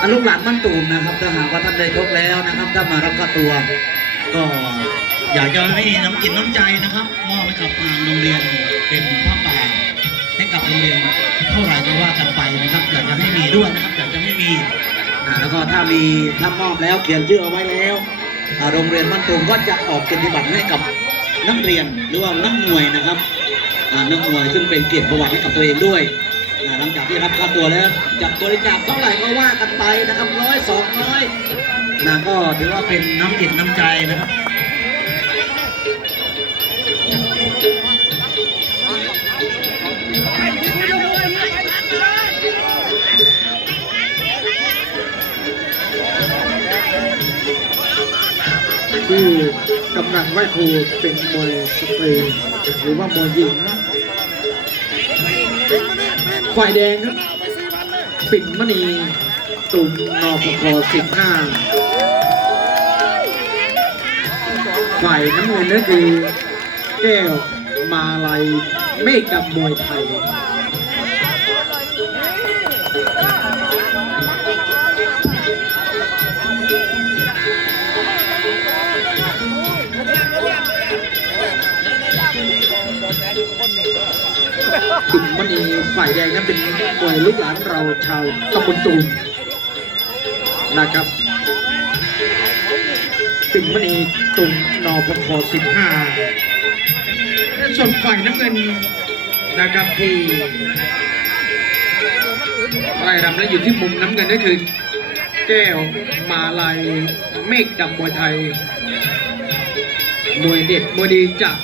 อลูกหลานมั่นตูมนะครับถ้าหากว่าท่านได้ชกแล้วนะครับ ถ้ามารับค่าตัว ก็อยากจะให้น้ำจิตน้ำใจนะครับมอบให้กับทางโรงเรียนเป็นผ้าป่าให้กับโรงเรียนเท่าไหร่ก็ว่ากันไปนะครับอยากจะให้มีด้วยนะครับอยากจะให้มีอ่าแล้วก็ถ้ามีถ้ามอบแล้วเขียนชื่อเอาไว้แล้วอ่าโรงเรียนมั่นตูมก็จะออกเกียรติบัตรให้กับนักเรียนหรือว่านักมวยนะครับอ่านักมวยซึ่งเป็นเกียรติประวัติให้กับตัวเองด้วย หลังจากที่รับค่าตัวแล้วจะบริจาคเท่าไหร่ก็ว่ากันไปนะครับร้อยสองร้อยนะก็ถือว่าเป็นน้ำจิตน้ำใจนะครับที่กำลังไหว้ครูเป็นมวยสตรีหรือว่ามวยหญิงนะ ฝ่ายแดงครับปิ่นมณีตุ่มนอพคสิบห้าฝ่ายน้ำเงินนั่นคือแก้วมาลัยเมฆดำมวยไทยปิ่น มณีฝ่ายแดงนั้นเป็นมวยลูกหลานเราชาวตำบลตูนนะครับปิ่นมณีตุนนอพคสิบห้าส่วนฝ่ายน้ำเงินนะครับที่ไล่รำและอยู่ที่มุมน้ำเงินนั่นคือ แก้วมาลายเมฆดำมวยไทยมวยเด็ดมวยดีจาก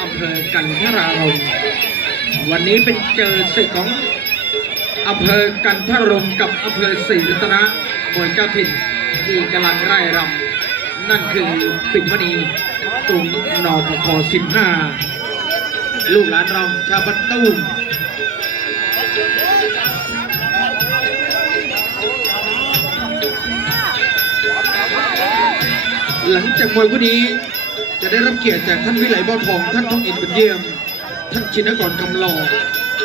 อำเภอกันทรารม วันนี้เป็นเจอศึกของอำเภอกันทรมกับอำเภอศรีรัตนะมวยเจ้าถิ่นที่กำลังไร่รำนั่นคือปิ่นมณีตุงนอพคสิบห้าลูกหลานเราชาวบ้านตุ้มหลังจากมวยคู่นี้จะได้รับเกียรติจากท่านวิไลบ่อทองท่านทองอินบุญเยี่ยม ท่านชินกรคำลอง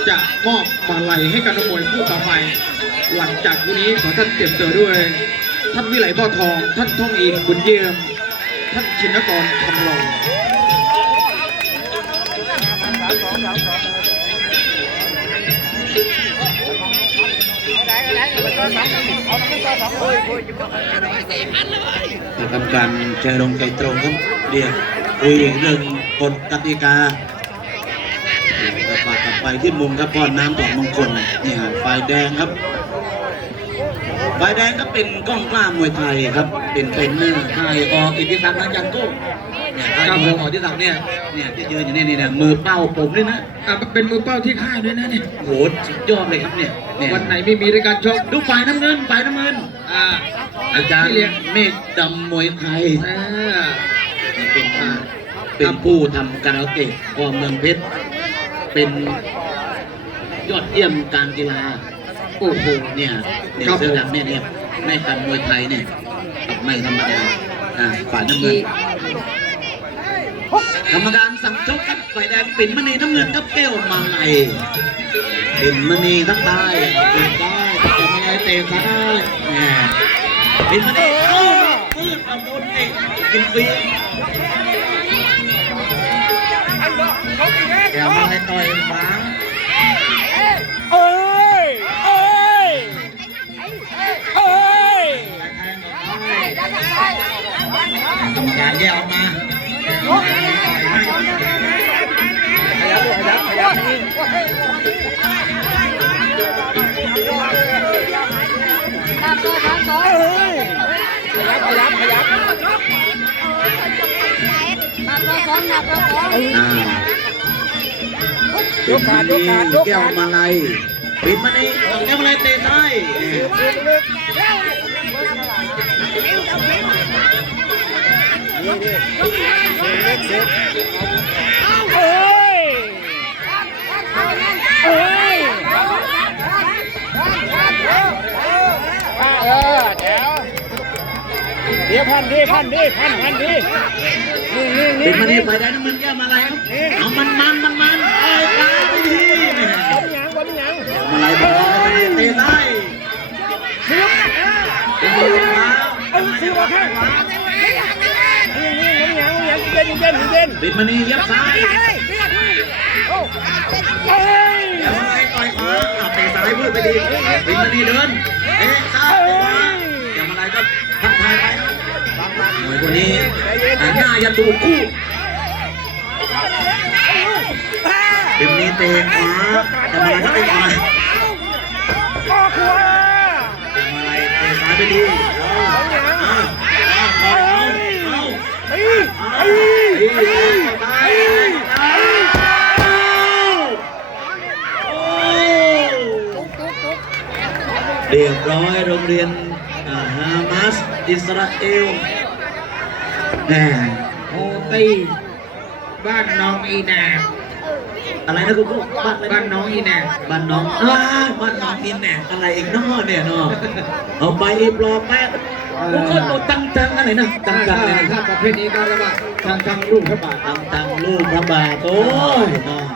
จะมอบมาลัยให้กับนักมวยผู้ต่อไป หลังจากคู่นี้ขอท่านเตรียมตัวด้วย ท่านวิไลบ่อทอง ท่านท่องอินบุญเยี่ยม ท่านชินกรคำลองทำการเจอลงใจตรงครับเรียกคุยเรื่องกฎกติกา ต่อไปกลับไปที่มุมครับป้อนน้ำดอกมงคลเนี่ยฝ่ายแดงครับ ฝ่ายแดงก็เป็นกล้องกล้ามวยไทยครับ เป็นเทรนเนอร์ค่ายออิทธิศักดิ์นะจันโก้เนี่ยค่ายออิทธิศักดิ์เนี่ยเนี่ยที่ยืนอยู่นี่นี่เนี่ยมือเป้าผมด้วยนะอะเป็นมือเป้าที่ค่ายด้วยนะเนี่ยโหสุดยอดเลยครับเนี่ยเนี่ยวันไหนไม่มีรายการชกดูฝ่ายน้ำเงินฝ่ายน้ำเงินอ่าอาจารย์ที่เรียนเมฆดำมวยไทยอ่าเป็นผู้เป็นผู้ทำการาโอเกะพอเมืองเพชร เป็นยอดเยี่ยมการกีฬา โอ้โหเนี่ยเนี่ยครับเสื้อดำเนี่ยเนี่ยในการมวยไทยเนี่ยไม่ธรรมดาอ่าฝ่ายน้ำเงินกรรมการสั่งชกครับฝ่ายแดงปิ่นมณีน้ำเงินครับแก้วมาลัยปิ่นมณีทักทายเตะได้แก้วมาลัยเตะซ้ายแหมปิ่นมณีเอ้าปืนเอาโดนเตะกินฟรี กรรมการแยกออกมาขยับขยับขยับเอ้ยขยับขยับขยับอ่ายกขาดยกขาดยกแก้วขาดมาลัยปิดมานี่แก้วมาลัยเตะซ้าย ลึกนี่เล็กเล็กเอ้ยเอ้ยเออเดี๋ยวเดี๋ยวพันดิพันดิพันพันดินี่นี่นี่มานี่นี่ฝ่ายแดงน้ำเงินแก้มาลัยครับเอามันมันมันมันเอ้ยขาไปทีบอลยังบอลยังมาลัยบอกเตะซ้ย ซึบเป็นมือขวาเอาซื้อมาข้างนี่นี่นี่ยังยังเย็นเย็นเย็นบิดมานียับซ้ายโอ้เฮ้ยแล้วมันให้ต่อยขวาอะเตะซ้ายเพื่อไปดีบิดมานีเดินเอ๊ะซ้ายอย่ามาอะไรก็ทักทายไปมวยคนนี้หน้ายันตูคู่บิดมานีเตะขวาอย่ามาอะไรก็เตะขวาออกขวาอย่ามาอะไรเตะซ้ายไปดีเอาเอาเอาเอาเอา เฮ้ย เอ้ย เอ้ยเอ้ยเอ้ยเรียบร้อยโรงเรียนฮามาสอิสราเอลแหมโอตีบ้านน้องอีนา อะไรนะคุณครูบ้านอะไรบ้านน้องอีนาบ้านน้องอ่าบ้านน้องอินแหนอะไรอีกเนอเนี่ยเนาะเอาไปอีปลอแป๊บทุกคนโอ้ตั้งตังอะไรนะตั้ถ้างตังอะไรถ้าประเภทนี้ก็เรียกว่าทางทางลูกพระบาทตั้งตังลูกพระบาทโอ้ยเนาะ